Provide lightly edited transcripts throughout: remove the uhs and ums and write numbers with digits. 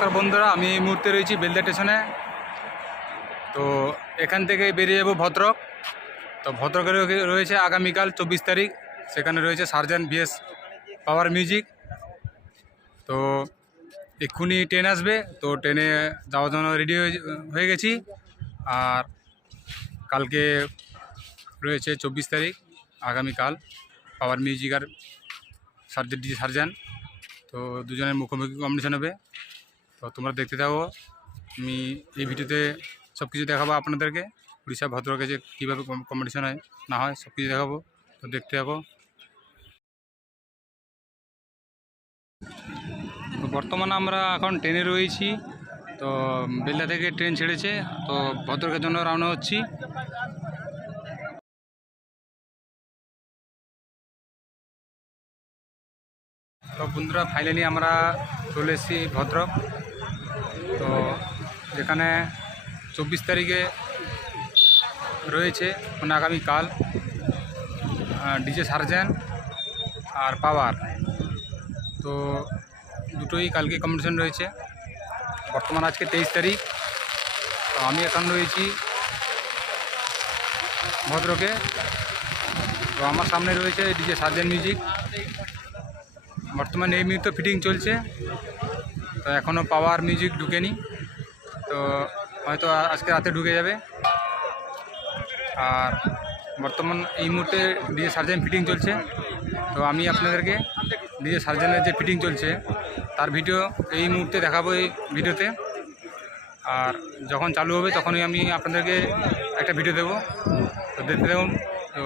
নমস্কার বন্ধুরা, আমি এই মুহূর্তে রয়েছি বেলদা স্টেশনে। তো এখান থেকে বেরিয়ে যাব ভদ্রক। তো ভদ্রকে রয়েছে আগামীকাল 24 তারিখ, সেখানে রয়েছে সার্জেন্ট ভিএস পাওয়ার মিউজিক। তো এক্ষুনি ট্রেন আসবে, তো ট্রেনে যাওয়ার জন্য রেডি হয়ে গেছি। আর কালকে রয়েছে 24 তারিখ, আগামীকাল পাওয়ার মিউজিক আর সার্জেন্ট। তো দুজনের মুখোমুখি কম্পিটিশন হবে। তো তোমরা দেখতে থাকো, আমি এই ভিডিওতে সব কিছু দেখাবো আপনাদেরকে। উড়িষ্যা ভদ্রকে যে কীভাবে কম্পিটিশন হয় না হয় সব কিছু দেখাবো, তো দেখতে থাকো। তো বর্তমানে আমরা এখন ট্রেনে রয়েছি। তো বেলদা থেকে ট্রেন ছেড়েছে, তো ভদ্রকের জন্য রওনা হচ্ছি। তো বন্ধুরা, ফাইনালি আমরা চলে এসেছি ভদ্রক। তো যেখানে 24 তারিখে রয়েছে মানে আগামীকাল ডিজে সার্জেন্ট আর পাওয়ার। তো দুটোই কালকে কম্পিটিশন রয়েছে। বর্তমান আজকে 23 তারিখ। তো আমি এখন রয়েছি ভদ্রকে। তো আমার সামনে রয়েছে ডিজে সার্জেন্ট মিউজিক। বর্তমানে এই মুহূর্তে ফিটিং চলছে। তো এখনও পাওয়ার মিউজিক ঢুকেনি, তো হয়তো আজকে রাতে ঢুকে যাবে। আর বর্তমান এই মুহূর্তে ডিজে সার্জেন্ট ফিটিং চলছে। তো আমি আপনাদেরকে ডিজে সার্জেন্টের যে ফিটিং চলছে তার ভিডিও এই মুহূর্তে দেখাবো এই ভিডিওতে। আর যখন চালু হবে তখনই আমি আপনাদেরকে একটা ভিডিও দেবো, তো দেখতে দেখুন। তো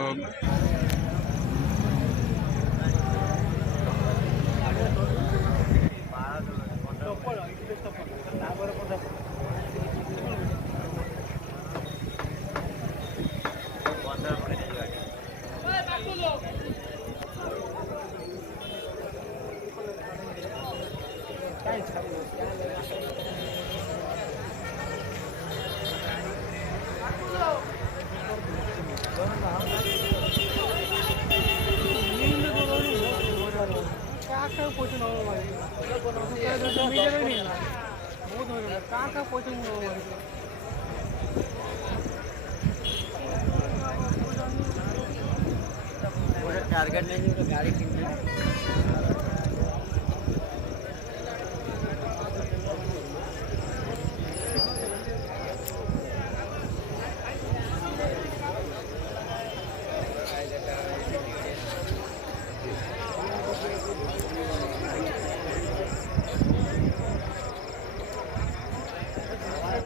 टारगेट नहीं गाड़ी